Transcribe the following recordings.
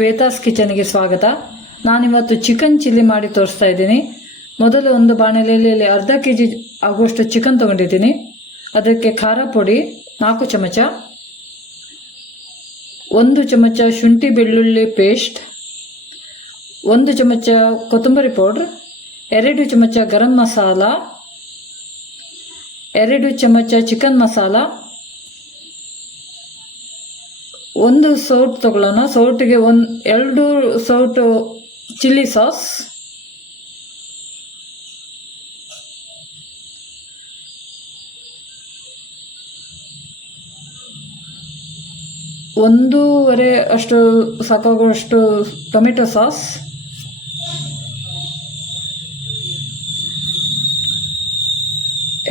ಶ್ವೇತಾಸ್ ಕಿಚನ್ಗೆ ಸ್ವಾಗತ. ನಾನಿವತ್ತು chicken chilli ಮಾಡಿ ತೋರಿಸ್ತಾ ಇದ್ದೀನಿ. ಮೊದಲು ಒಂದು ಬಾಣಲೆಯಲ್ಲಿ ಅರ್ಧ ಕೆಜಿ ಆಗುವಷ್ಟು ಚಿಕನ್ ತೊಗೊಂಡಿದ್ದೀನಿ. ಅದಕ್ಕೆ ಖಾರ ಪುಡಿ 4 ಚಮಚ, 1 ಚಮಚ ಶುಂಠಿ ಬೆಳ್ಳುಳ್ಳಿ ಪೇಸ್ಟ್, 1 ಚಮಚ ಕೊತ್ತಂಬರಿ ಪೌಡ್ರ್, 2 ಚಮಚ ಗರಂ ಮಸಾಲ, 2 ಚಮಚ ಚಿಕನ್ ಮಸಾಲ, 1 ಸೌಟ್ ತಗೊಳ್ಳೋಣ. ಸೌಟಿಗೆ 2 ಸೌಟು ಚಿಲ್ಲಿ ಸಾಸ್, 1.5 ಅಷ್ಟು ಸಾಕಾಗುವಷ್ಟು tomato sauce,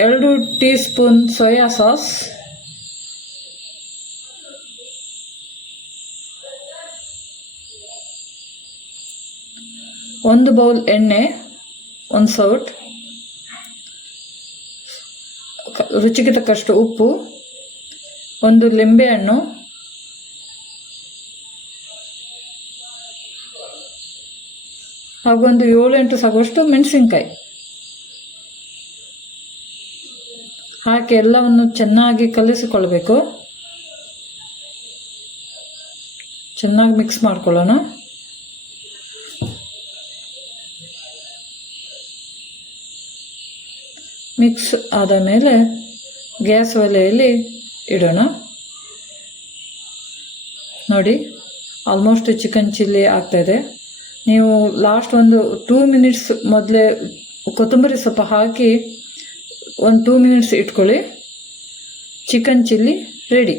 2 tea spoon soya sauce, 1 bowl ಎಣ್ಣೆ, 1 ಸೌಟ್, ರುಚಿಗೆ ತಕ್ಕಷ್ಟು ಉಪ್ಪು, 1 ಲಿಂಬೆಹಣ್ಣು, ಹಾಗೂ 7-8 ಸಾಗುವಷ್ಟು ಮೆಣಸಿನ್ಕಾಯಿ ಹಾಕಿ ಎಲ್ಲವನ್ನು ಚೆನ್ನಾಗಿ ಕಲಿಸಿಕೊಳ್ಬೇಕು. ಚೆನ್ನಾಗಿ ಮಿಕ್ಸ್ ಮಾಡ್ಕೊಳ್ಳೋಣ. ಮಿಕ್ಸ್ ಆದ ಮೇಲೆ ಗ್ಯಾಸ್ ಒಲೆಯಲ್ಲಿ ಇಡೋಣ. ನೋಡಿ, ಆಲ್ಮೋಸ್ಟ್ ಚಿಕನ್ ಚಿಲ್ಲಿ ಆಗ್ತಾಯಿದೆ. ನೀವು ಲಾಸ್ಟ್ 2 ಮಿನಿಟ್ಸ್ ಮೊದಲೇ ಕೊತ್ತಂಬರಿ ಸೊಪ್ಪು ಹಾಕಿ 2 ಮಿನಿಟ್ಸ್ ಇಟ್ಕೊಳ್ಳಿ. Chicken chilli ready.